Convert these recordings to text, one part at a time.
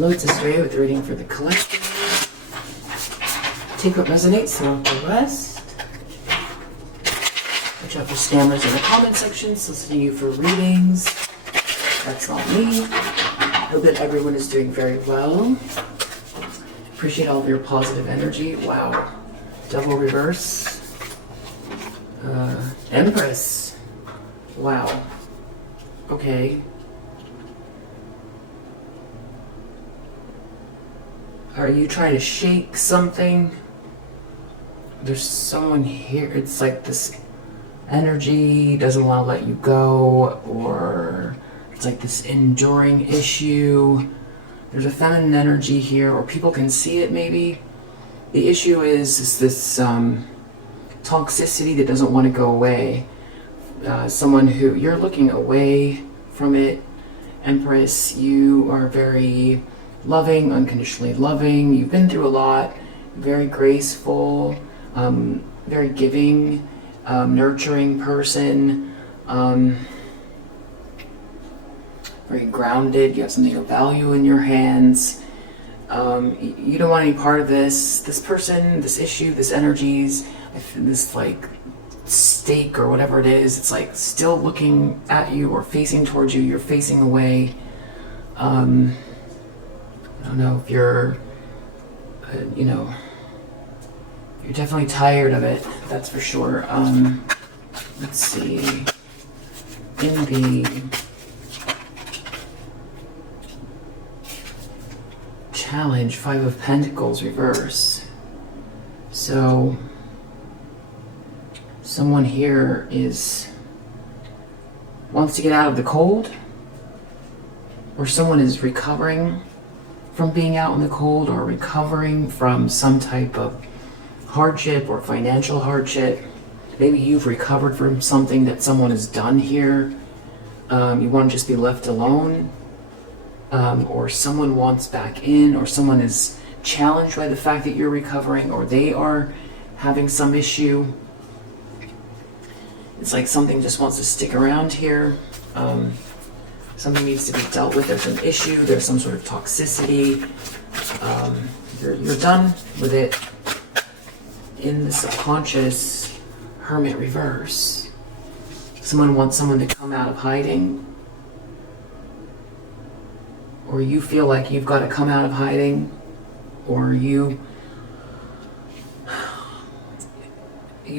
Loads of stray with reading for the collective. Take what resonates, throw out the rest. Watch out for scammers in the comment section, soliciting you for readings. That's not me. Hope that everyone is doing very well. Appreciate all of your positive energy. Wow. Double reverse. Empress. Wow. Okay. Are you trying to shake something? There's someone here. It's like this energy doesn't want to let you go, or it's like this enduring issue. There's a feminine energy here, or people can see it maybe. The issue is this toxicity that doesn't want to go away. Someone who you're looking away from it. Empress, you are very loving, unconditionally loving. You've been through a lot. Very graceful, very giving, nurturing person. Very grounded. You have something of value in your hands. You don't want any part of this person, this issue, this energies, this like stake or whatever it is. It's like still looking at you or facing towards you. You're facing away. I don't know if you're, you're definitely tired of it. That's for sure. Let's see. In the challenge, 5 of Pentacles reverse. So someone here wants to get out of the cold, or someone is recovering from being out in the cold, or recovering from some type of hardship or financial hardship. Maybe you've recovered from something that someone has done here. You want to just be left alone, or someone wants back in, or someone is challenged by the fact that you're recovering, or they are having some issue. It's like something just wants to stick around here. Something needs to be dealt with. There's an issue. There's some sort of toxicity. You're done with it. In the subconscious, Hermit reverse. Someone wants someone to come out of hiding. Or you feel like you've got to come out of hiding. Or you've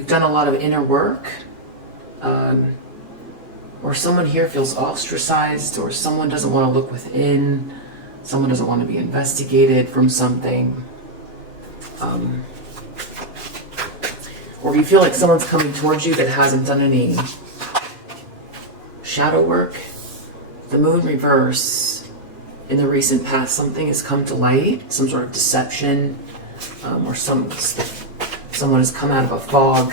done a lot of inner work. Or someone here feels ostracized, or someone doesn't want to look within, someone doesn't want to be investigated from something. Or you feel like someone's coming towards you that hasn't done any shadow work. The Moon reverse. In the recent past, something has come to light, some sort of deception, or someone has come out of a fog.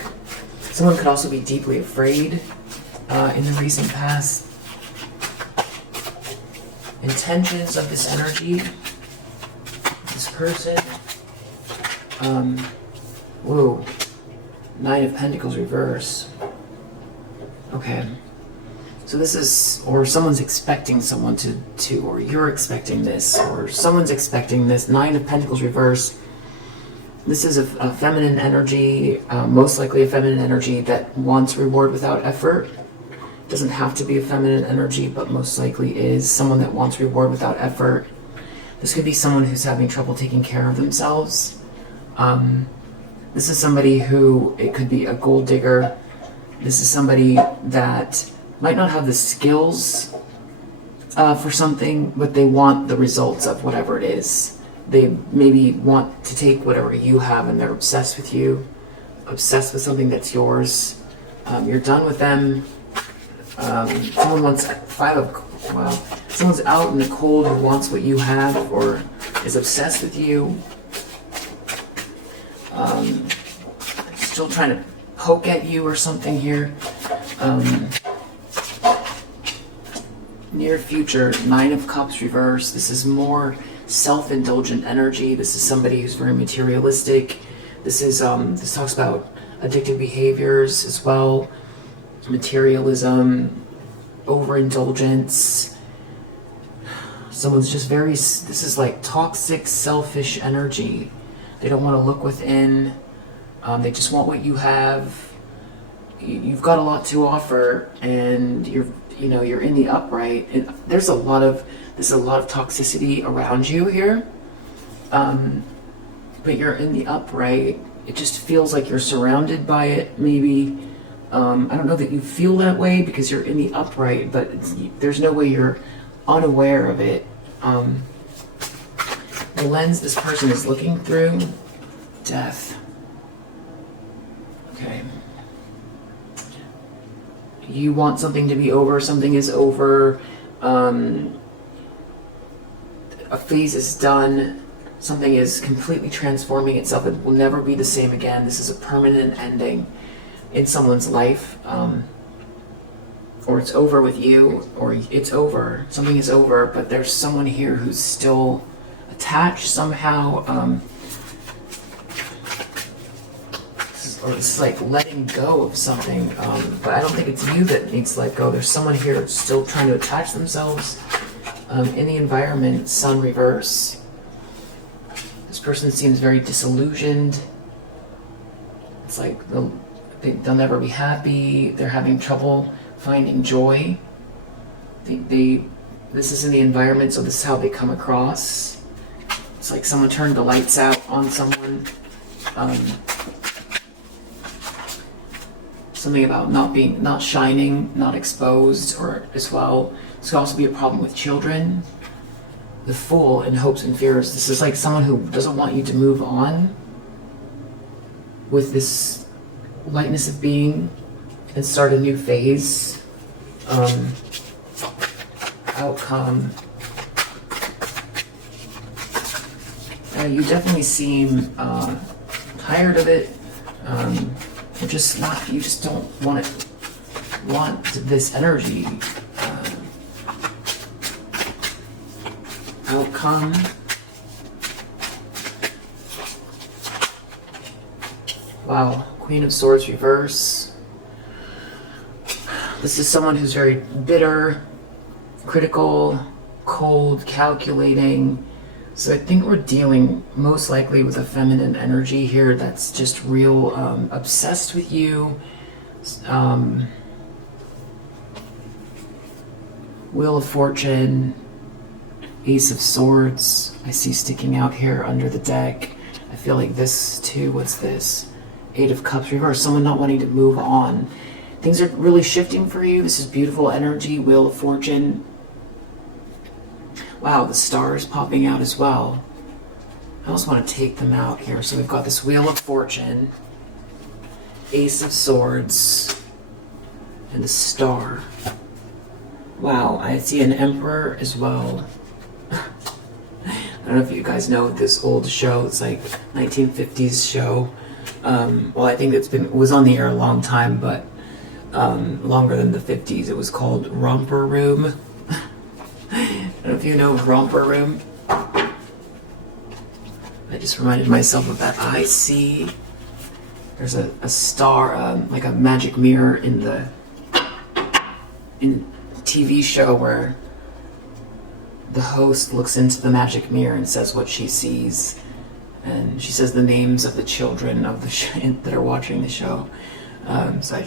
Someone could also be deeply afraid in the recent past. Intentions of this energy, this person. Whoa. 9 of Pentacles reverse. Okay. So this is, or someone's expecting someone to, or you're expecting this, or someone's expecting this. 9 of Pentacles reverse. This is a feminine energy, most likely a feminine energy that wants reward without effort. Doesn't have to be a feminine energy, but most likely is someone that wants reward without effort. This could be someone who's having trouble taking care of themselves. This is somebody who, it could be a gold digger. This is somebody that might not have the skills for something, but they want the results of whatever it is. They maybe want to take whatever you have, and they're obsessed with you, obsessed with something that's yours. You're done with them. Someone wants 5 of, wow. Someone's out in the cold who wants what you have, or is obsessed with you. Still trying to poke at you or something here. Near future, 9 of Cups reverse. This is more self-indulgent energy. This is somebody who's very materialistic. This is this talks about addictive behaviors as well. Materialism, overindulgence. Someone's just very, this is like toxic, selfish energy. They don't want to look within. They just want what you have. You've got a lot to offer, and you're in the upright. And there's a lot of toxicity around you here. But you're in the upright. It just feels like you're surrounded by it, maybe. I don't know that you feel that way because you're in the upright, but there's no way you're unaware of it. The lens this person is looking through, death. Okay. You want something to be over, something is over, a phase is done, something is completely transforming itself. It will never be the same again. This is a permanent ending in someone's life, or it's over with you, or it's over, something is over, but there's someone here who's still attached somehow, or it's like letting go of something, but I don't think it's you that needs to let go. There's someone here still trying to attach themselves in the environment. Sun reverse. This person seems very disillusioned. It's like they'll never be happy. They're having trouble finding joy. This is in the environment, so this is how they come across. It's like someone turned the lights out on someone. Something about not shining, not exposed, or as well. This could also be a problem with children. The Fool in hopes and fears. This is like someone who doesn't want you to move on with this lightness of being and start a new phase. Outcome. You definitely seem tired of it. You just don't want this energy. Outcome. Wow, Queen of Swords reverse. This is someone who's very bitter, critical, cold, calculating. So I think we're dealing most likely with a feminine energy here that's just real obsessed with you. Wheel of Fortune, Ace of Swords, I see sticking out here under the deck. I feel like this too, what's this? Eight of Cups reverse, someone not wanting to move on. Things are really shifting for you. This is beautiful energy, Wheel of Fortune. Wow, the stars popping out as well. I also want to take them out here. So we've got this Wheel of Fortune, Ace of Swords, and the Star. Wow, I see an Emperor as well. I don't know if you guys know this old show. It's like 1950s show. Well, I think it was on the air a long time, but longer than the 50s. It was called Romper Room. I don't know if you know Romper Room. I just reminded myself of that. I see there's a star, like a magic mirror in TV show where the host looks into the magic mirror and says what she sees, and she says the names of the children of the that are watching the show. So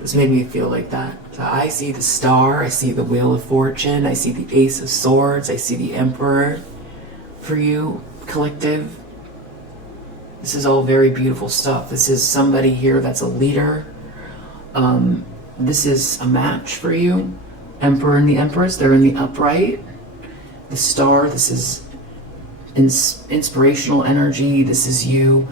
this made me feel like that. So I see the Star, I see the Wheel of Fortune, I see the Ace of Swords, I see the Emperor for you, collective. This is all very beautiful stuff. This is somebody here that's a leader. This is a match for you. Emperor and the Empress, they're in the upright. The Star, this is inspirational energy. This is you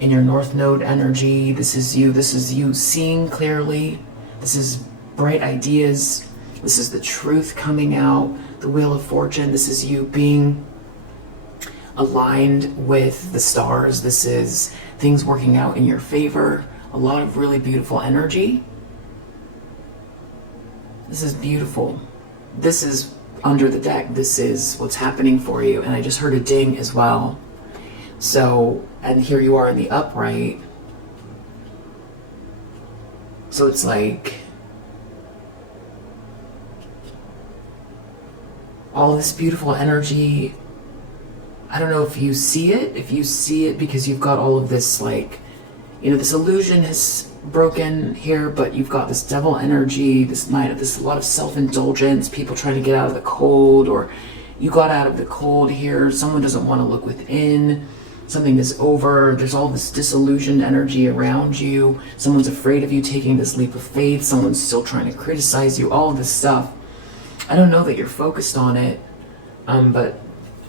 in your North Node energy. This is you seeing clearly. This is bright ideas. This is the truth coming out. The Wheel of Fortune, this is you being aligned with the stars. This is things working out in your favor. A lot of really beautiful energy. This is beautiful. This is under the deck. This is what's happening for you. And I just heard a ding as well. So, and here you are in the upright. So it's like, all this beautiful energy. I don't know if you see it because you've got all of this, like, you know, this illusion has broken here, but you've got this devil energy, this a lot of self-indulgence, people trying to get out of the cold, or you got out of the cold here, someone doesn't want to look within, something is over, there's all this disillusioned energy around you, someone's afraid of you taking this leap of faith, someone's still trying to criticize you, all of this stuff. I don't know that you're focused on it, but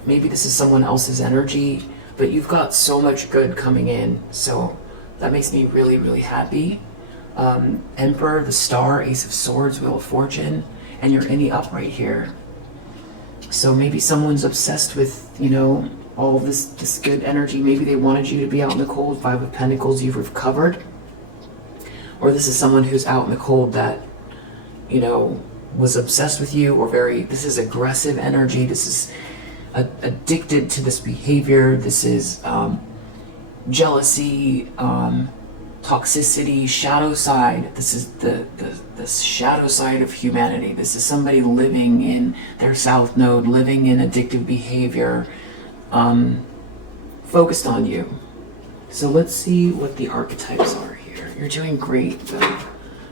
maybe this is someone else's energy, but you've got so much good coming in, so that makes me really, really happy. Emperor, the Star, Ace of Swords, Wheel of Fortune, and you're in the upright here. So maybe someone's obsessed with, you know, all this good energy. Maybe they wanted you to be out in the cold. Five of Pentacles, you've recovered. Or this is someone who's out in the cold that, you know, was obsessed with you, or this is aggressive energy. This is addicted to this behavior. This is jealousy, toxicity, shadow side. This is the shadow side of humanity. This is somebody living in their south node, living in addictive behavior, focused on you. So let's see what the archetypes are here. You're doing great though.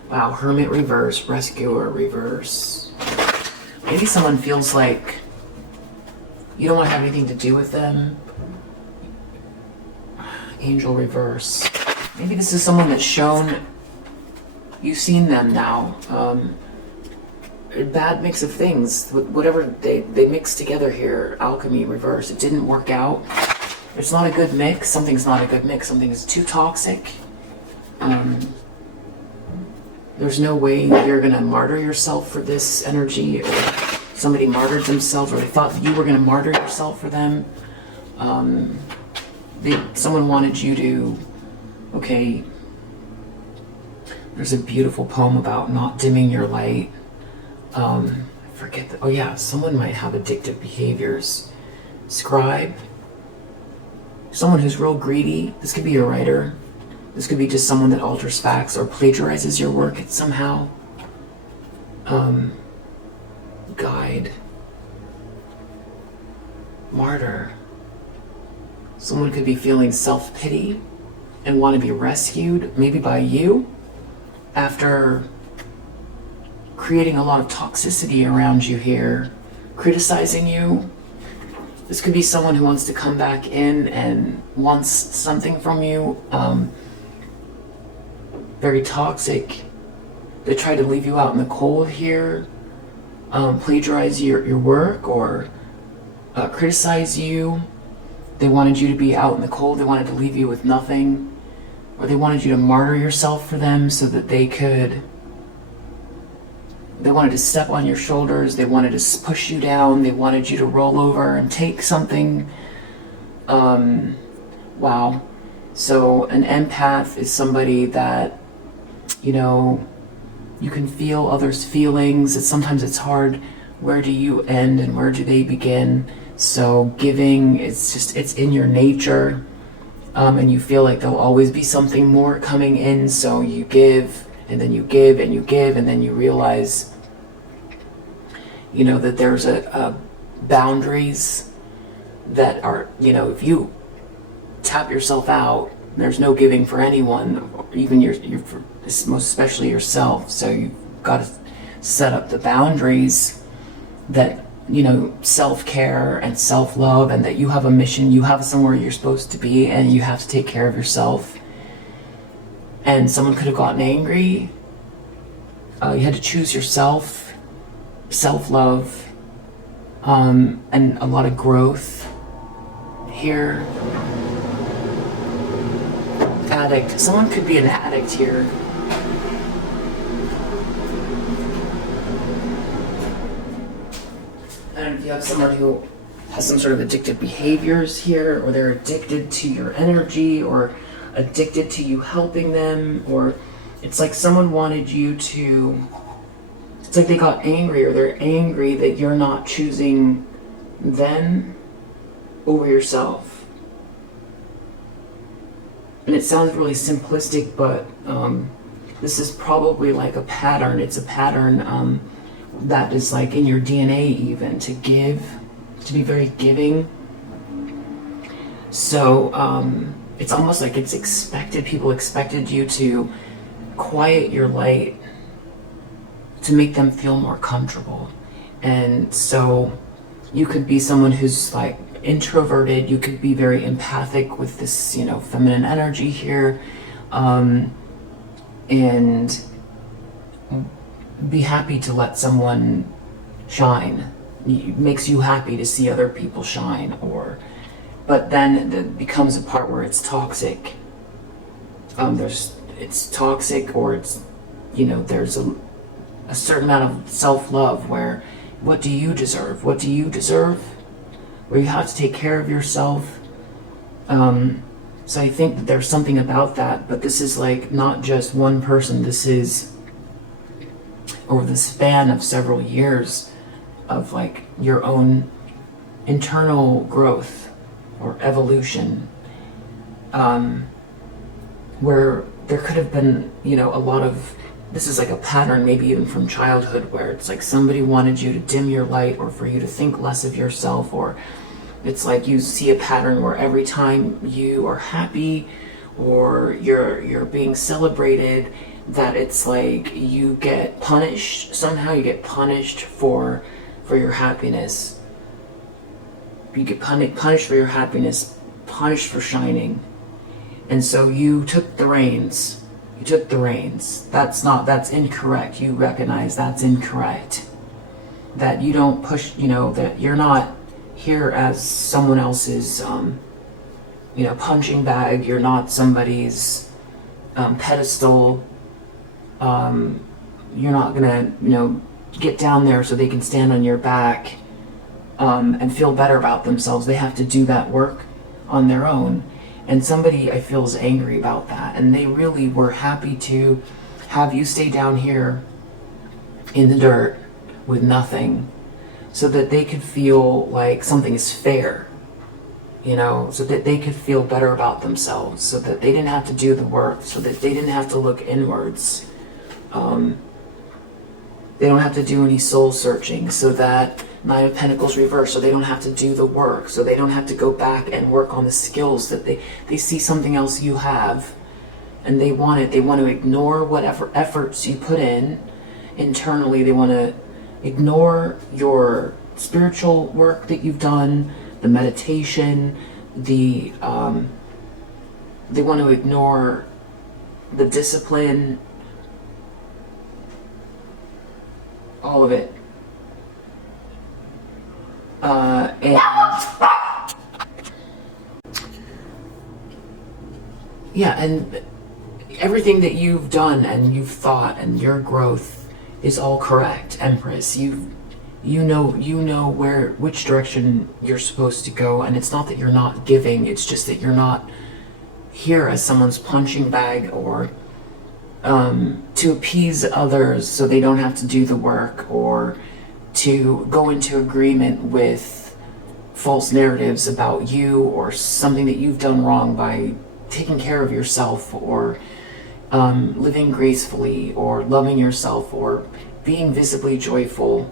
Wow, Hermit reverse, Rescuer reverse. Maybe someone feels like you don't want to have anything to do with them. Angel reverse. Maybe this is someone that's shown, you've seen them now. A bad mix of things, whatever they mix together here. Alchemy reverse. It didn't work out. It's not a good mix. Something's not a good mix. Something is too toxic. There's no way you're gonna martyr yourself for this energy, or somebody martyred themselves, or they thought you were gonna martyr yourself for them. Someone wanted you to, okay, there's a beautiful poem about not dimming your light. I forget that. Oh yeah, someone might have addictive behaviors. Scribe, someone who's real greedy. This could be a writer. This could be just someone that alters facts or plagiarizes your work somehow. Guide. Martyr. Someone could be feeling self-pity and want to be rescued, maybe by you, after creating a lot of toxicity around you here, criticizing you. This could be someone who wants to come back in and wants something from you. Very toxic. They try to leave you out in the cold here, plagiarize your work, or criticize you. They wanted you to be out in the cold. They wanted to leave you with nothing, or they wanted you to martyr yourself for them so that they wanted to step on your shoulders. They wanted to push you down. They wanted you to roll over and take something. Wow. So an empath is somebody that, you know, you can feel others' feelings. Sometimes it's hard. Where do you end and where do they begin? So giving, it's in your nature, and you feel like there'll always be something more coming in, so you give, and then you give, and you give, and then you realize, you know, that there's a boundaries that are, you know, if you tap yourself out, there's no giving for anyone, even most especially yourself. So you've got to set up the boundaries that, you know, self-care and self-love, and that you have a mission, you have somewhere you're supposed to be, and you have to take care of yourself. And someone could have gotten angry. You had to choose yourself, self-love, and a lot of growth here. Addict. Someone could be an addict here. And if you have someone who has some sort of addictive behaviors here, or they're addicted to your energy, or addicted to you helping them, or it's like someone wanted you to, it's like they got angry, or they're angry that you're not choosing them over yourself. And it sounds really simplistic, but this is probably like a pattern. It's a pattern that is like in your DNA even, to give, to be very giving. So it's almost like it's expected, people expected you to quiet your light to make them feel more comfortable. And so you could be someone who's like introverted, you could be very empathic with this, you know, feminine energy here, and be happy to let someone shine. It makes you happy to see other people shine, but then it becomes a part where it's toxic. It's toxic, or it's, you know, there's a certain amount of self-love where, what do you deserve? What do you deserve? Where you have to take care of yourself. So I think that there's something about that, but this is like not just one person. This is over the span of several years of like your own internal growth or evolution, where there could have been, you know, a lot of, this is like a pattern, maybe even from childhood, where it's like somebody wanted you to dim your light, or for you to think less of yourself, or it's like you see a pattern where every time you are happy or you're being celebrated, that it's like you get punished. Somehow you get punished for your happiness. You get punished for your happiness, punished for shining. And so you took the reins. You took the reins. That's incorrect. You recognize that's incorrect. That you don't push, you know, that you're not here as someone else's, you know, punching bag. You're not somebody's pedestal. You're not gonna, you know, get down there so they can stand on your back and feel better about themselves. They have to do that work on their own. And somebody, I feel, is angry about that, and they really were happy to have you stay down here in the dirt with nothing, so that they could feel like something is fair, you know, so that they could feel better about themselves, so that they didn't have to do the work, so that they didn't have to look inwards. They don't have to do any soul searching, so that Nine of Pentacles reversed, so they don't have to do the work, so they don't have to go back and work on the skills that they see something else you have, and they want it. They want to ignore whatever efforts you put in internally. They want to ignore your spiritual work that you've done, the meditation, they want to ignore the discipline, all of it. And yeah, and everything that you've done and you've thought and your growth is all correct, Empress. You know which direction you're supposed to go, and it's not that you're not giving, it's just that you're not here as someone's punching bag, or to appease others so they don't have to do the work, or to go into agreement with false narratives about you, or something that you've done wrong by taking care of yourself, or living gracefully, or loving yourself, or being visibly joyful.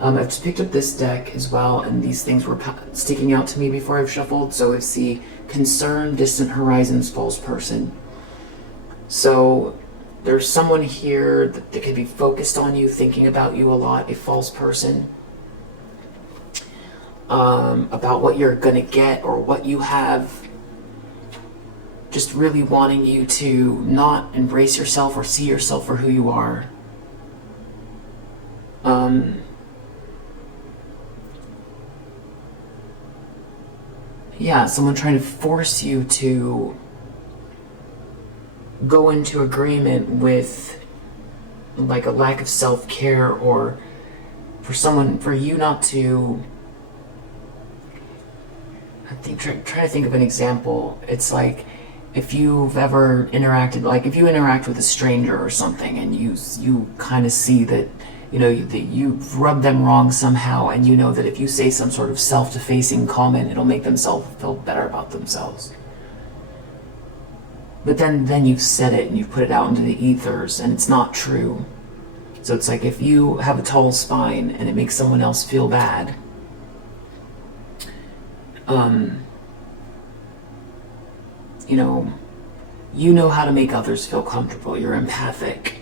I've just picked up this deck as well, and these things were sticking out to me before I've shuffled. So it's the Concern, Distant Horizons, False Person. So there's someone here that could be focused on you, thinking about you a lot, a false person, about what you're gonna get or what you have, just really wanting you to not embrace yourself or see yourself for who you are. Yeah, someone trying to force you to go into agreement with like a lack of self-care, or for you not to, try to think of an example. It's like if you've ever interacted, like if you interact with a stranger or something, and you kind of see that, you know, that you've rubbed them wrong somehow, and you know that if you say some sort of self-defacing comment, it'll make them feel better about themselves. But then you've said it and you've put it out into the ethers, and it's not true. So it's like if you have a tall spine and it makes someone else feel bad, you know how to make others feel comfortable. You're empathic.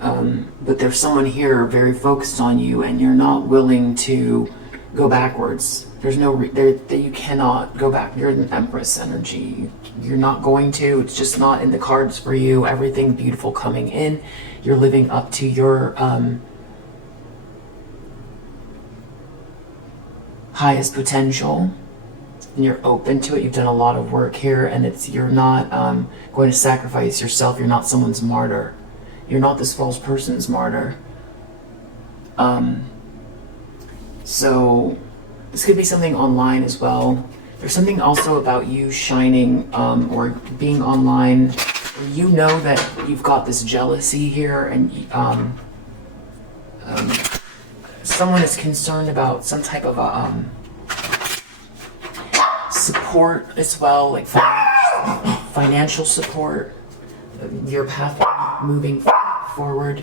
But there's someone here very focused on you, and you're not willing to go backwards. There's no that you cannot go back. You're an Empress energy. You're not going to. It's just not in the cards for you. Everything beautiful coming in. You're living up to your highest potential, and you're open to it. You've done a lot of work here, and you're not going to sacrifice yourself. You're not someone's martyr. You're not this false person's martyr. So this could be something online as well. There's something also about you shining or being online. You know that you've got this jealousy here, and someone is concerned about some type of support as well, like financial support, your path moving forward.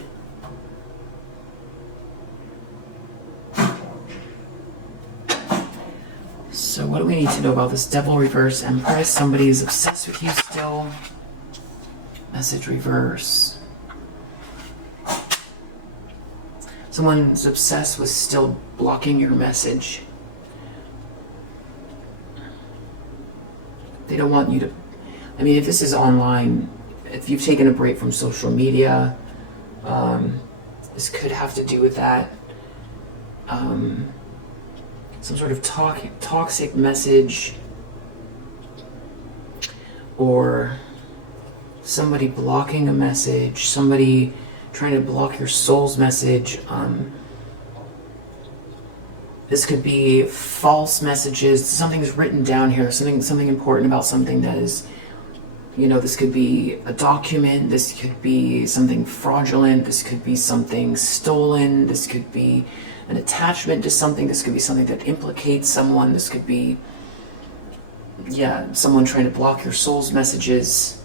So what do we need to know about this Devil reverse Empress? Somebody is obsessed with you still. Message reverse. Someone's obsessed with still blocking your message. They don't want you to... I mean, if this is online, if you've taken a break from social media, this could have to do with that. Some sort of toxic message, or somebody blocking a message, somebody trying to block your soul's message. This could be false messages. Something's written down here, something important about something that is, this could be a document, this could be something fraudulent, this could be something stolen, this could be an attachment to something, this could be something that implicates someone, this could be, someone trying to block your soul's messages,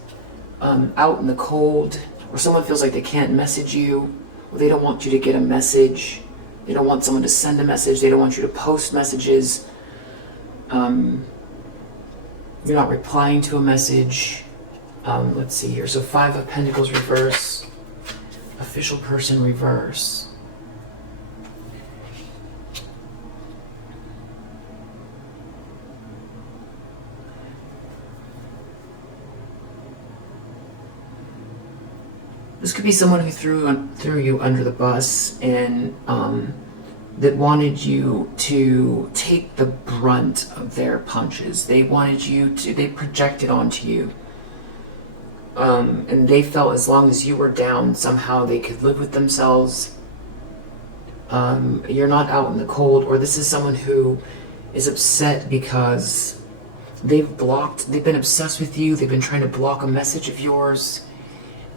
out in the cold, or someone feels like they can't message you, or they don't want you to get a message, they don't want someone to send a message, they don't want you to post messages, you're not replying to a message. Let's see here, so 5 of Pentacles reverse, official person reverse. This could be someone who threw you under the bus and that wanted you to take the brunt of their punches. They projected onto you. And they felt as long as you were down, somehow they could live with themselves. You're not out in the cold, or this is someone who is upset because they've been obsessed with you, they've been trying to block a message of yours.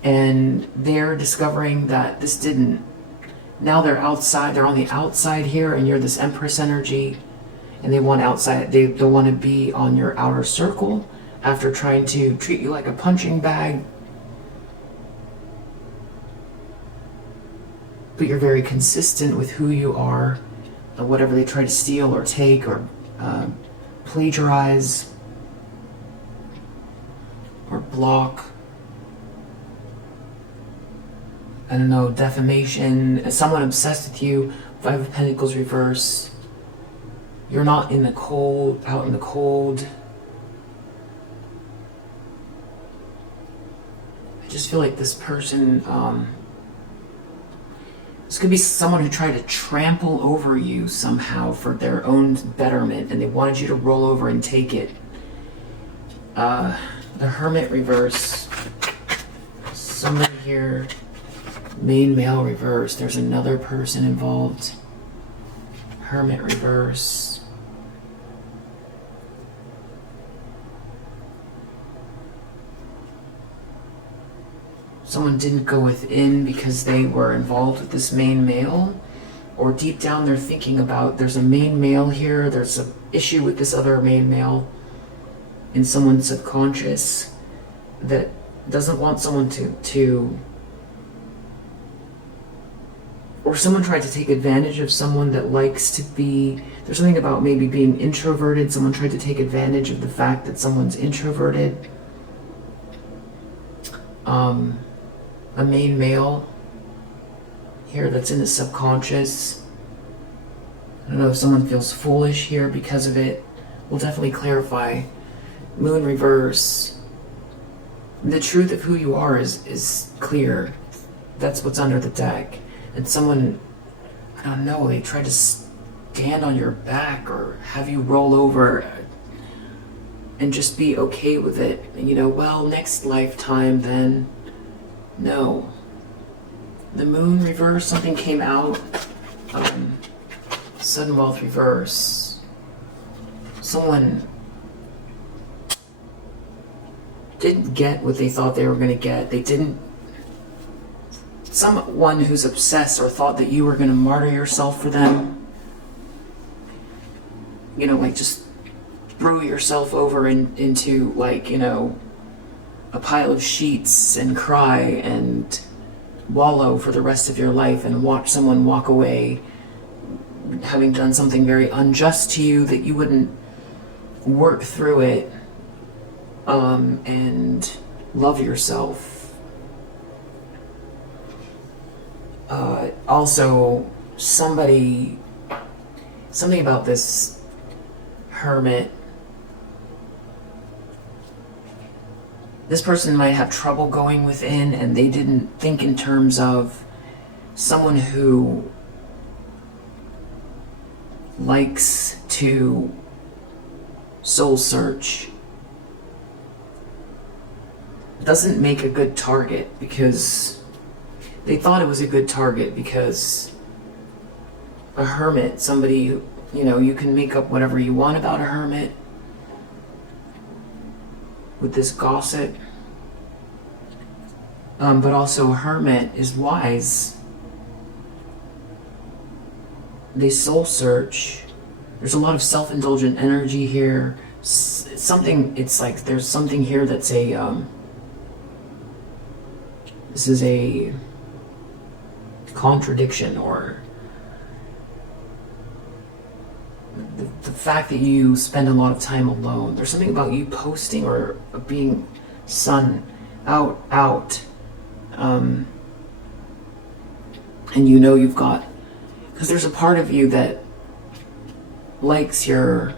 And they're discovering that this didn't. Now they're outside, they're on the outside here, and you're this Empress energy, and they want outside, they don't want to be on your outer circle after trying to treat you like a punching bag. But you're very consistent with who you are, and whatever they try to steal or take or plagiarize or block. I don't know, defamation, someone obsessed with you, 5 of Pentacles reverse. You're not in the cold, out in the cold. I just feel like this person, this could be someone who tried to trample over you somehow for their own betterment, and they wanted you to roll over and take it. The Hermit reverse. Somebody here. Main male reverse. There's another person involved. Hermit reverse. Someone didn't go within because they were involved with this main male, or deep down they're thinking about there's a main male here, there's an issue with this other main male in someone's subconscious that doesn't want someone to or someone tried to take advantage of someone that likes to be, there's something about maybe being introverted. Someone tried to take advantage of the fact that someone's introverted. A main male here that's in the subconscious. I don't know if someone feels foolish here because of it. We'll definitely clarify. Moon reverse. The truth of who you are is clear. That's what's under the deck. And someone, I don't know, they try to stand on your back or have you roll over and just be okay with it. And, you know, well, next lifetime then. No. The moon reverse, something came out. Sudden wealth reverse. Someone didn't get what they thought they were going to get. They didn't. Someone who's obsessed or thought that you were going to martyr yourself for them. You know, like just throw yourself over into like, you know, a pile of sheets and cry and wallow for the rest of your life and watch someone walk away having done something very unjust to you, that you wouldn't work through it and love yourself. Also, something about this hermit. This person might have trouble going within, and they didn't think in terms of someone who likes to soul search. Doesn't make a good target, because they thought it was a good target because a hermit, somebody who, you know, you can make up whatever you want about a hermit with this gossip. But also a hermit is wise. They soul search. There's a lot of self-indulgent energy here. It's like there's something here that's this is a contradiction, or the fact that you spend a lot of time alone. There's something about you posting or being sun out. And you know you've got, because there's a part of you that likes you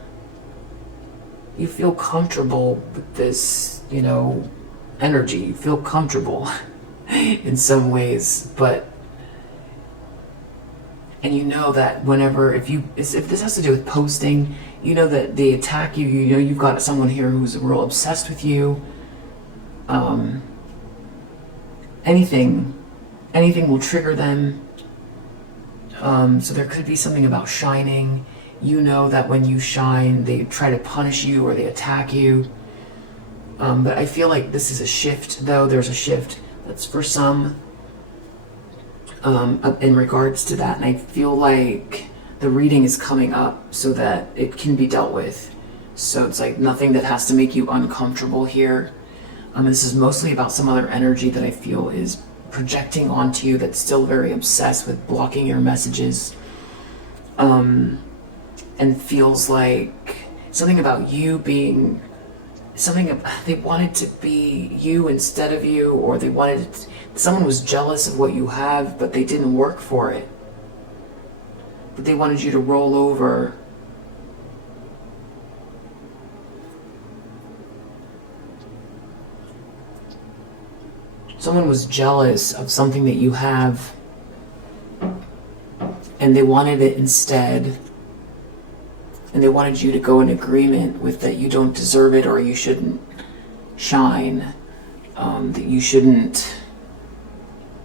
feel comfortable with this, you know, energy. You feel comfortable in some ways, and you know that whenever, if this has to do with posting, you know that they attack you, you know you've got someone here who's real obsessed with you. Anything will trigger them. So there could be something about shining. You know that when you shine, they try to punish you or they attack you. But I feel like this is a shift, though. There's a shift that's for some in regards to that. And I feel like the reading is coming up so that it can be dealt with. So it's like nothing that has to make you uncomfortable here. This is mostly about some other energy that I feel is projecting onto you that's still very obsessed with blocking your messages. And feels like something about you being something, they wanted to be you instead of you, or someone was jealous of what you have, but they didn't work for it. But they wanted you to roll over. Someone was jealous of something that you have, and they wanted it instead. And they wanted you to go in agreement with that you don't deserve it, or you shouldn't shine, that you shouldn't,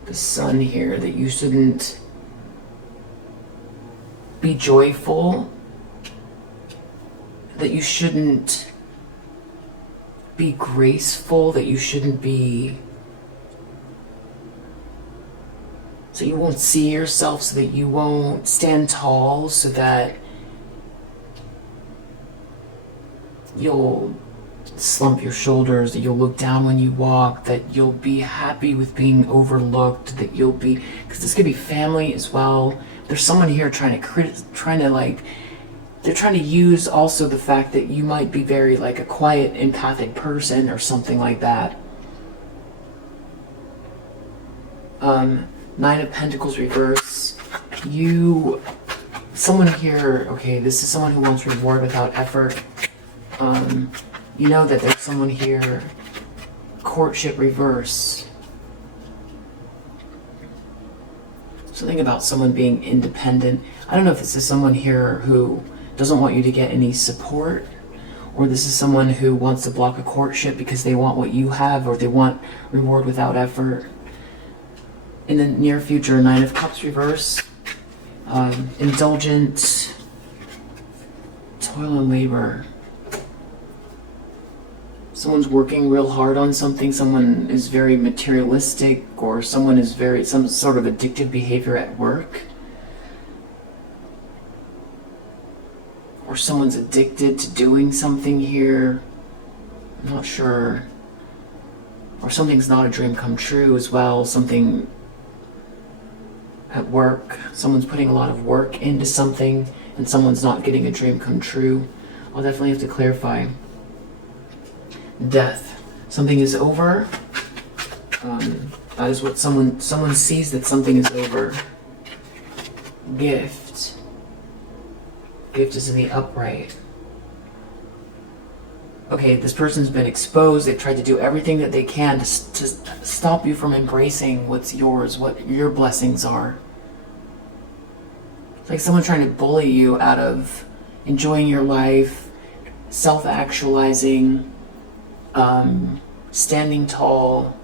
the sun here, that you shouldn't be joyful, that you shouldn't be graceful, that you shouldn't be, so you won't see yourself, so that you won't stand tall, so that you'll slump your shoulders, that you'll look down when you walk, that you'll be happy with being overlooked, that you'll be, because this could be family as well. There's someone here trying to they're trying to use also the fact that you might be very like a quiet, empathic person or something like that. Nine of Pentacles reverse. Someone here, okay, this is someone who wants reward without effort. You know that there's someone here, courtship reverse. Something about someone being independent. I don't know if this is someone here who doesn't want you to get any support, or this is someone who wants to block a courtship because they want what you have, or they want reward without effort. In the near future, Nine of Cups reverse. Indulgent, toil and labor. Someone's working real hard on something, someone is very materialistic, or someone is some sort of addictive behavior at work. Or someone's addicted to doing something here. I'm not sure. Or something's not a dream come true as well, something at work. Someone's putting a lot of work into something and someone's not getting a dream come true. I'll definitely have to clarify. Death. Something is over. That is what someone sees, that something is over. Gift. Gift is in the upright. Okay, this person's been exposed. They've tried to do everything that they can to stop you from embracing what's yours, what your blessings are. It's like someone trying to bully you out of enjoying your life, self-actualizing, standing tall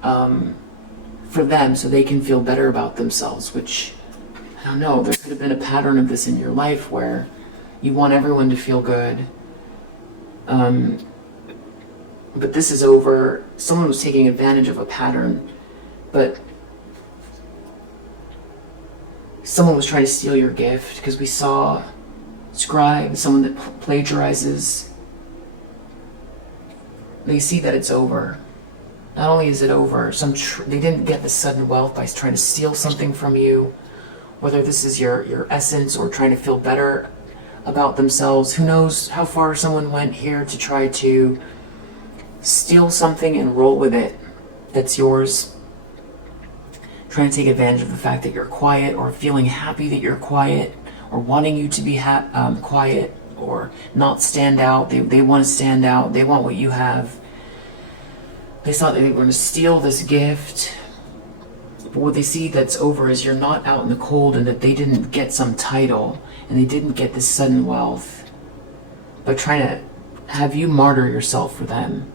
for them so they can feel better about themselves, which, I don't know, there could have been a pattern of this in your life where you want everyone to feel good. But this is over. Someone was taking advantage of a pattern, but someone was trying to steal your gift, because we saw scribe, someone that plagiarizes. They see that it's over. Not only is it over, they didn't get the sudden wealth by trying to steal something from you, whether this is your essence or trying to feel better about themselves. Who knows how far someone went here to try to steal something and roll with it that's yours. Trying to take advantage of the fact that you're quiet, or feeling happy that you're quiet, or wanting you to be quiet, or not stand out. They want to stand out. They want what you have. They thought they were going to steal this gift. But what they see that's over is you're not out in the cold, and that they didn't get some title, and they didn't get this sudden wealth by trying to have you martyr yourself for them,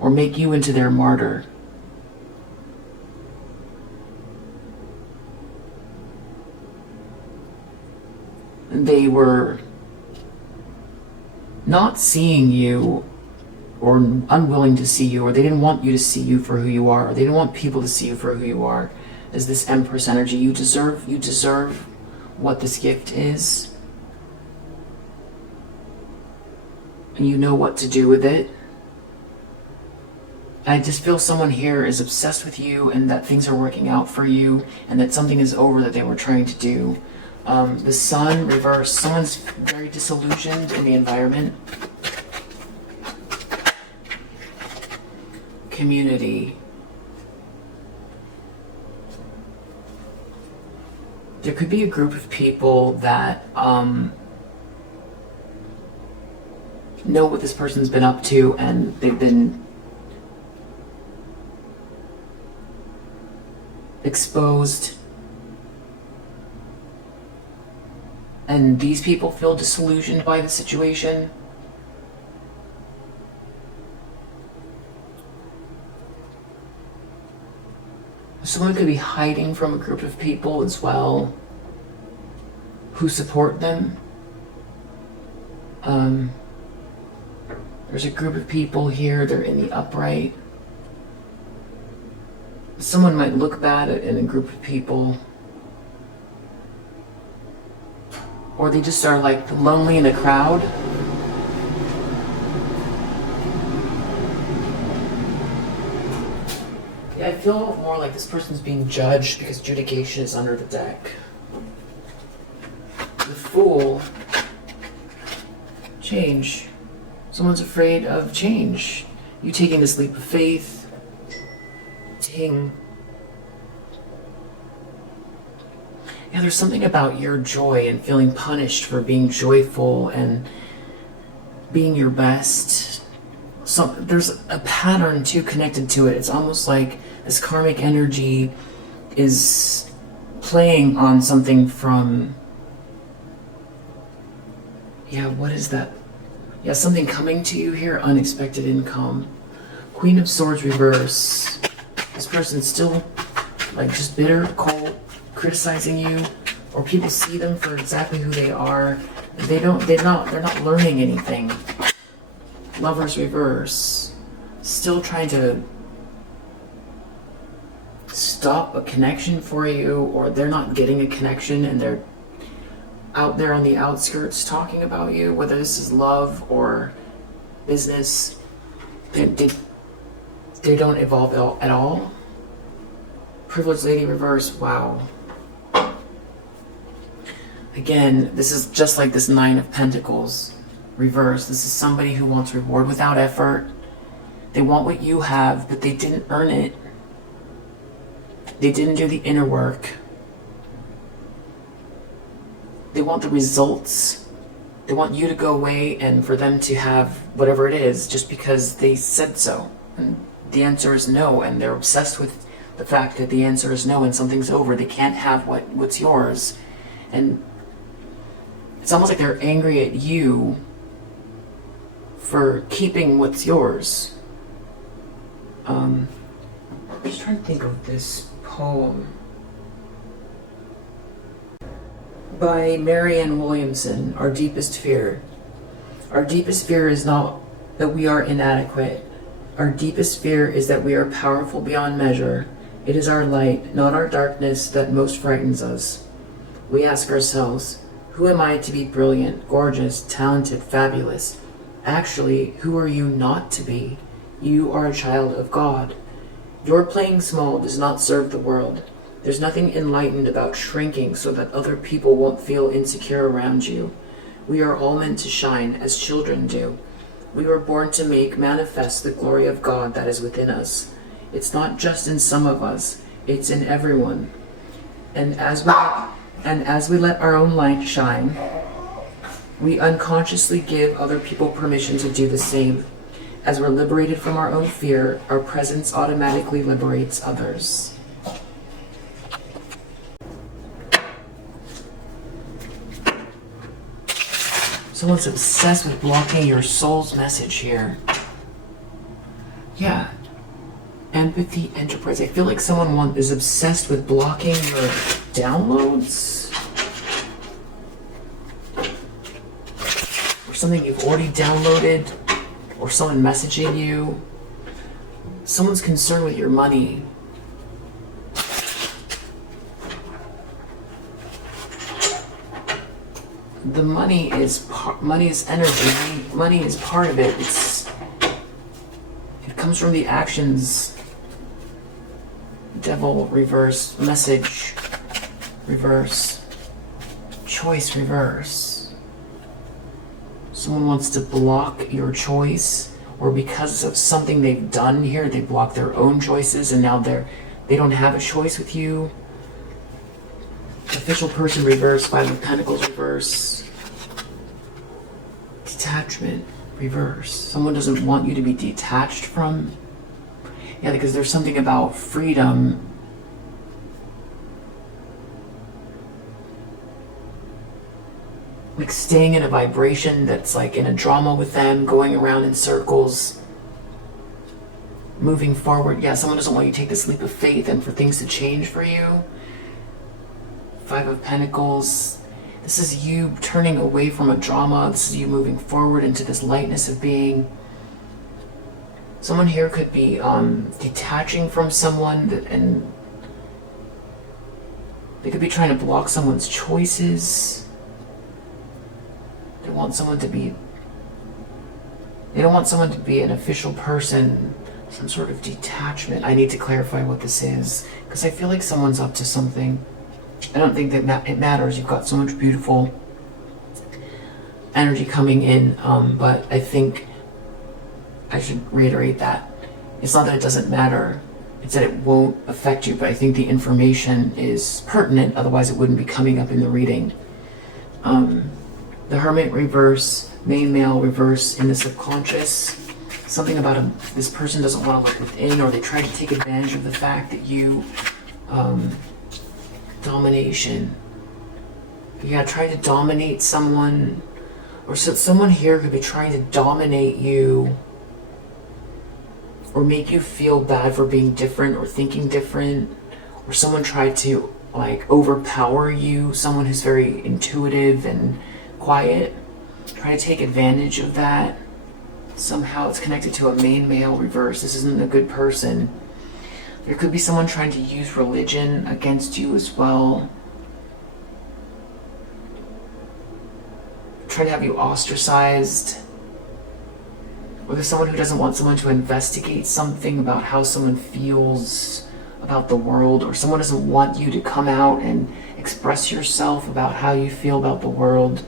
or make you into their martyr. They were not seeing you, or unwilling to see you, or they didn't want you to see you for who you are, or they didn't want people to see you for who you are. As this Empress energy, you deserve what this gift is, and you know what to do with it. I just feel someone here is obsessed with you, and that things are working out for you, and that something is over that they were trying to do. The Sun reverse. Someone's very disillusioned in the environment. Community. There could be a group of people that know what this person's been up to, and they've been exposed. And these people feel disillusioned by the situation. Someone could be hiding from a group of people as well who support them. There's a group of people here, they're in the upright. Someone might look bad in a group of people. Or they just are like lonely in a crowd. feel more like this person's being judged because adjudication is under the deck. The Fool. Change. Someone's afraid of change. You taking this leap of faith. Ting. Yeah, there's something about your joy and feeling punished for being joyful and being your best. There's a pattern too connected to it. It's almost like this karmic energy is playing on something from, yeah, what is that? Yeah, something coming to you here, unexpected income. Queen of Swords reverse. This person's still like just bitter, cold, criticizing you, or people see them for exactly who they are. They're not learning anything. Lovers reverse. Still trying to stop a connection for you, or they're not getting a connection and they're out there on the outskirts talking about you, whether this is love or business. They don't evolve at all. Privileged Lady reverse. Wow. Again, this is just like this Nine of Pentacles reverse. This is somebody who wants reward without effort. They want what you have, but they didn't earn it. They didn't do the inner work. They want the results. They want you to go away and for them to have whatever it is just because they said so. And the answer is no, and they're obsessed with the fact that the answer is no and something's over. They can't have what's yours. And it's almost like they're angry at you for keeping what's yours. I'm just trying to think of this poem by Marianne Williamson, Our Deepest Fear. Our deepest fear is not that we are inadequate. Our deepest fear is that we are powerful beyond measure. It is our light, not our darkness, that most frightens us. We ask ourselves, who am I to be brilliant, gorgeous, talented, fabulous? Actually, who are you not to be? You are a child of God. Your playing small does not serve the world. There's nothing enlightened about shrinking so that other people won't feel insecure around you. We are all meant to shine as children do. We were born to make manifest the glory of God that is within us. It's not just in some of us, it's in everyone. And as we let our own light shine, we unconsciously give other people permission to do the same. As we're liberated from our own fear, our presence automatically liberates others. Someone's obsessed with blocking your soul's message here. Yeah. Empathy, enterprise. I feel like someone is obsessed with blocking your downloads. Or something you've already downloaded. Or someone messaging you. Someone's concerned with your money. The money is energy. Money is part of it. It comes from the actions. Devil reverse, message reverse, choice reverse. Someone wants to block your choice, or because of something they've done here, they block their own choices, and now they don't have a choice with you. Official person reverse, Five of Pentacles reverse. Detachment reverse. Someone doesn't want you to be detached from. Yeah, because there's something about freedom. Like staying in a vibration that's like in a drama with them, going around in circles, moving forward. Yeah, someone doesn't want you to take this leap of faith and for things to change for you. Five of Pentacles. This is you turning away from a drama. This is you moving forward into this lightness of being. Someone here could be detaching from someone, and they could be trying to block someone's choices. They don't want someone to be an official person some sort of detachment. I need to clarify what this is, because I feel like someone's up to something. I don't think that it matters. You've got so much beautiful energy coming in, but I think I should reiterate that. It's not that it doesn't matter, it's that it won't affect you, but I think the information is pertinent, otherwise it wouldn't be coming up in the reading. The Hermit reverse, main male reverse in the subconscious. Something about this person doesn't want to look within, or they try to take advantage of the fact that you, domination. Yeah, trying to dominate someone, or so someone here could be trying to dominate you, or make you feel bad for being different or thinking different, or someone tried to like overpower you, someone who's very intuitive and quiet, try to take advantage of that. Somehow it's connected to a main male reverse. This isn't a good person. There could be someone trying to use religion against you as well. Trying to have you ostracized. Or there's someone who doesn't want someone to investigate something about how someone feels about the world, or someone doesn't want you to come out and express yourself about how you feel about the world.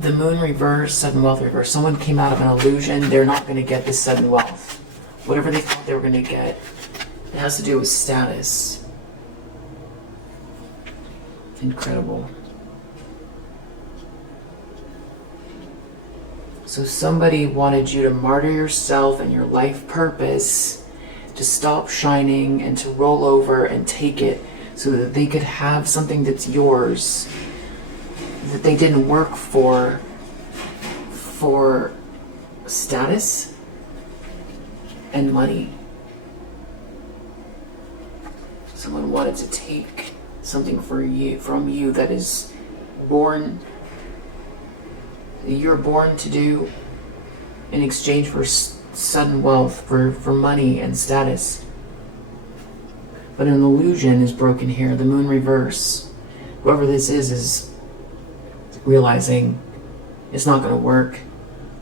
The moon reverse, sudden wealth reverse. Someone came out of an illusion. They're not going to get this sudden wealth. Whatever they thought they were going to get, it has to do with status. Incredible. So somebody wanted you to martyr yourself and your life purpose, to stop shining and to roll over and take it, so that they could have something that's yours, that they didn't work for status and money. Someone wanted to take something from you that is you're born to do in exchange for sudden wealth, for money and status. But an illusion is broken here. The moon reverse. Whoever this is realizing it's not going to work,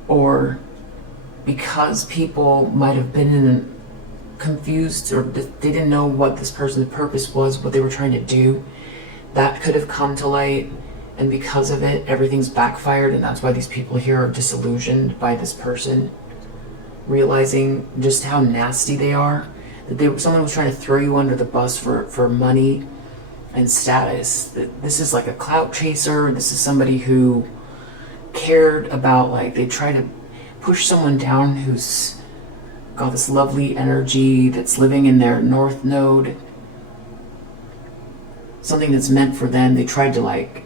or because people might have been confused, or they didn't know what this person's purpose was, what they were trying to do. That could have come to light, and because of it, everything's backfired, and that's why these people here are disillusioned by this person, realizing just how nasty they are. That someone was trying to throw you under the bus for money and status. That this is like a clout chaser. This is somebody who cared about, like, they try to push someone down who's got this lovely energy, that's living in their north node, something that's meant for them. They tried to like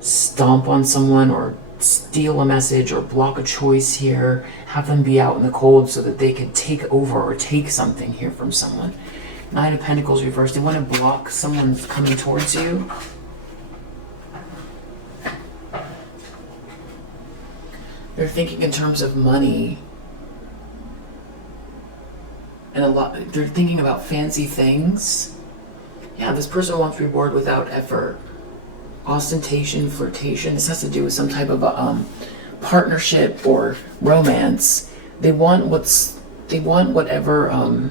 stomp on someone, or steal a message, or block a choice here, have them be out in the cold so that they could take over or take something here from someone. Nine of Pentacles reversed. They want to block someone coming towards you. They're thinking in terms of money. And they're thinking about fancy things. Yeah, this person wants reward without effort. Ostentation, flirtation. This has to do with some type of a partnership or romance. They want whatever, I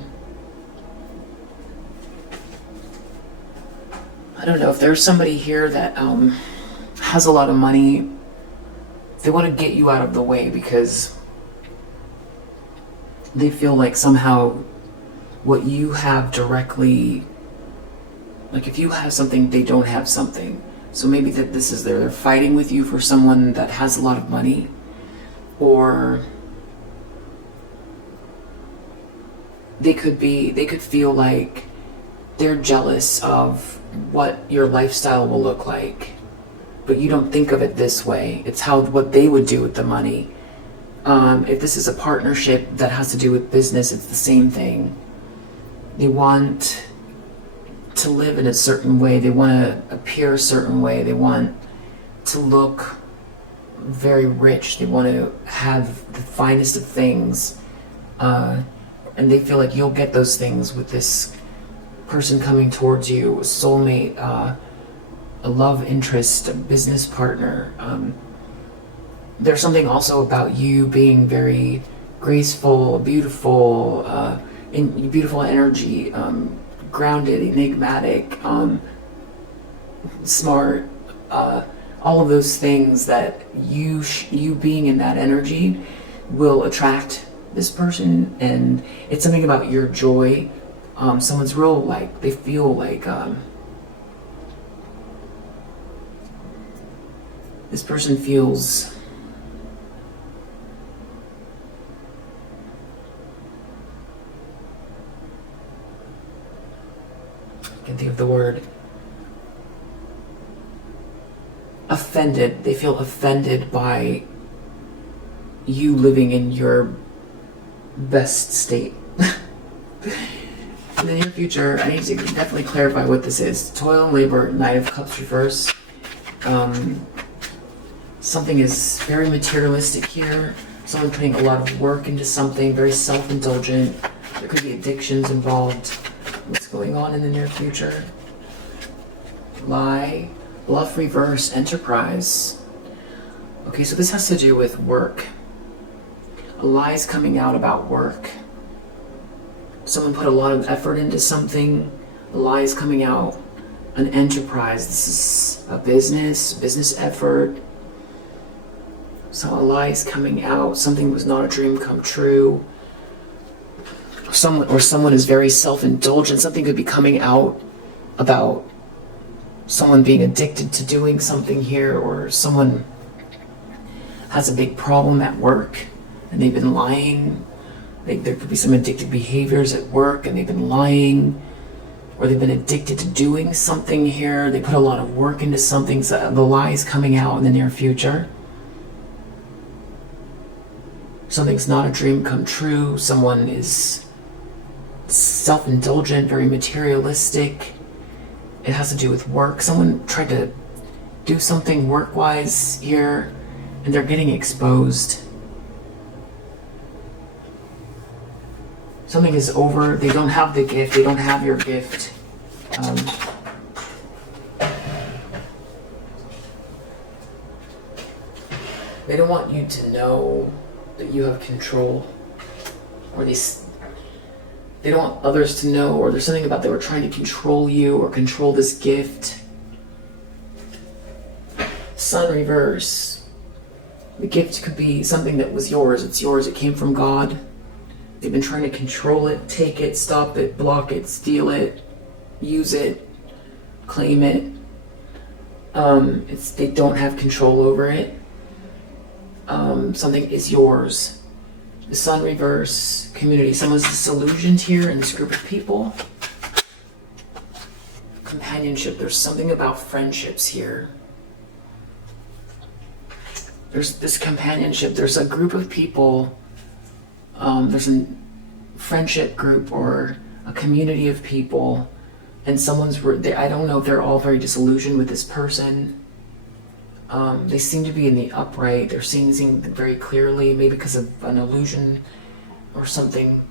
don't know, if there's somebody here that has a lot of money, they want to get you out of the way because they feel like somehow what you have directly, like if you have something, they don't have something. So maybe that this is they're fighting with you for someone that has a lot of money, or they could feel like they're jealous of what your lifestyle will look like, but you don't think of it this way. It's what they would do with the money. If this is a partnership that has to do with business, it's the same thing. They want to live in a certain way. They want to appear a certain way. They want to look very rich. They want to have the finest of things. And they feel like you'll get those things with this person coming towards you, a soulmate, a love interest, a business partner. there's something also about you being very graceful, beautiful, in beautiful energy, grounded, enigmatic, smart, all of those things that you being in that energy will attract this person. And it's something about your joy. Someone's real, like, they feel like this person feels I can't think of the word. Offended. They feel offended by you living in your best state. In the near future, I need to definitely clarify what this is. Toil and labor, Knight of Cups reverse. Something is very materialistic here. Someone putting a lot of work into something, very self-indulgent. There could be addictions involved. What's going on in the near future? Lie, bluff reverse, enterprise. Okay, so this has to do with work. A lie is coming out about work. Someone put a lot of effort into something. A lie is coming out. An enterprise. This is a business effort. So a lie is coming out. Something was not a dream come true. Someone is very self-indulgent. Something could be coming out about someone being addicted to doing something here, or someone has a big problem at work and they've been lying. There could be some addictive behaviors at work and they've been lying, or they've been addicted to doing something here. They put a lot of work into something, so the lie is coming out in the near future. Something's not a dream come true. Someone is self-indulgent, very materialistic. It has to do with work. Someone tried to do something work-wise here, and they're getting exposed. Something is over. They don't have the gift. They don't have your gift. They don't want you to know that you have control, or they don't want others to know, or there's something about they were trying to control you or control this gift. Sun reverse. The gift could be something that was yours. It's yours. It came from God. They've been trying to control it, take it, stop it, block it, steal it, use it, claim it. They don't have control over it. Something is yours. The Sun reverse, community. Someone's disillusioned here in this group of people. Companionship. There's something about friendships here. There's this companionship. There's a group of people. There's a friendship group or a community of people, and I don't know if they're all very disillusioned with this person. They seem to be in the upright. They're seeing very clearly, maybe because of an illusion or something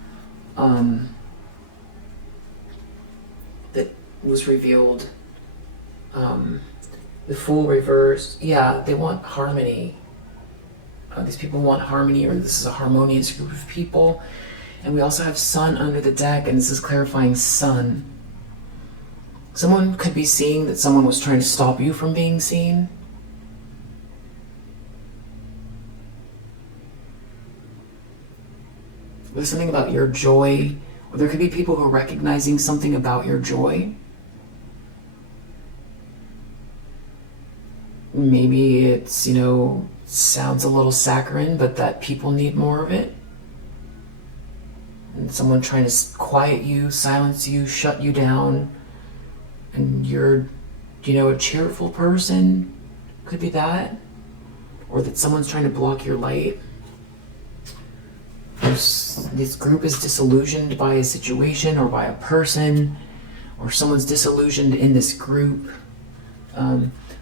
that was revealed. The Fool reverse. Yeah, they want harmony. These people want harmony, or this is a harmonious group of people. And we also have Sun under the deck, and this is clarifying Sun. Someone could be seeing that someone was trying to stop you from being seen. There's something about your joy, or there could be people who are recognizing something about your joy. Maybe it's, sounds a little saccharine, but that people need more of it. And someone trying to quiet you, silence you, shut you down. And you're, a cheerful person. Could be that. Or that someone's trying to block your light. This group is disillusioned by a situation or by a person, or someone's disillusioned in this group.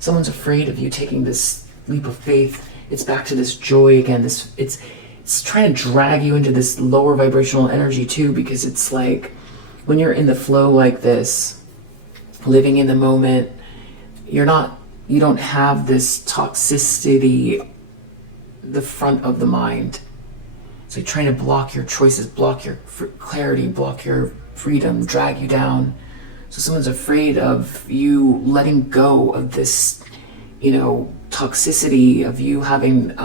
Someone's afraid of you taking this leap of faith. It's back to this joy again. It's trying to drag you into this lower vibrational energy too, because it's like when you're in the flow like this, living in the moment, you don't have this toxicity the front of the mind. So you're trying to block your choices, block your clarity, block your freedom, drag you down. So someone's afraid of you letting go of this, you know, toxicity, of you having,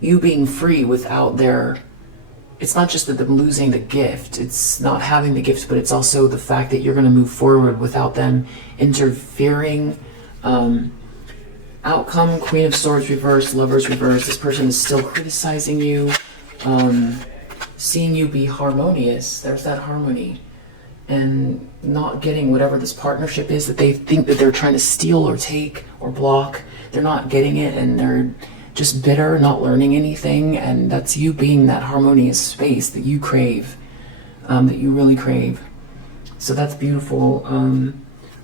you being free without their, it's not just that them losing the gift, it's not having the gift, but it's also the fact that you're going to move forward without them interfering. Outcome, Queen of Swords reverse, Lovers reverse. This person is still criticizing you, seeing you be harmonious. There's that harmony. And not getting whatever this partnership is that they think that they're trying to steal or take or block. They're not getting it, and they're just bitter, not learning anything. And that's you being that harmonious space that you crave, that you really crave. So that's beautiful.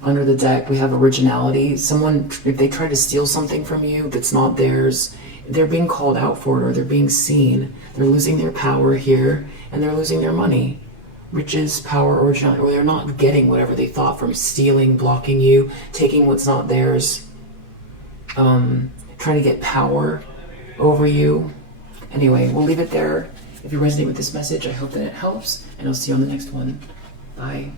Under the deck, we have originality. Someone, if they try to steal something from you that's not theirs, they're being called out for it, or they're being seen. They're losing their power here, and they're losing their money. Riches, power, originality, or they're not getting whatever they thought from stealing, blocking you, taking what's not theirs, trying to get power over you. Anyway, we'll leave it there. If you resonate with this message, I hope that it helps, and I'll see you on the next one. Bye.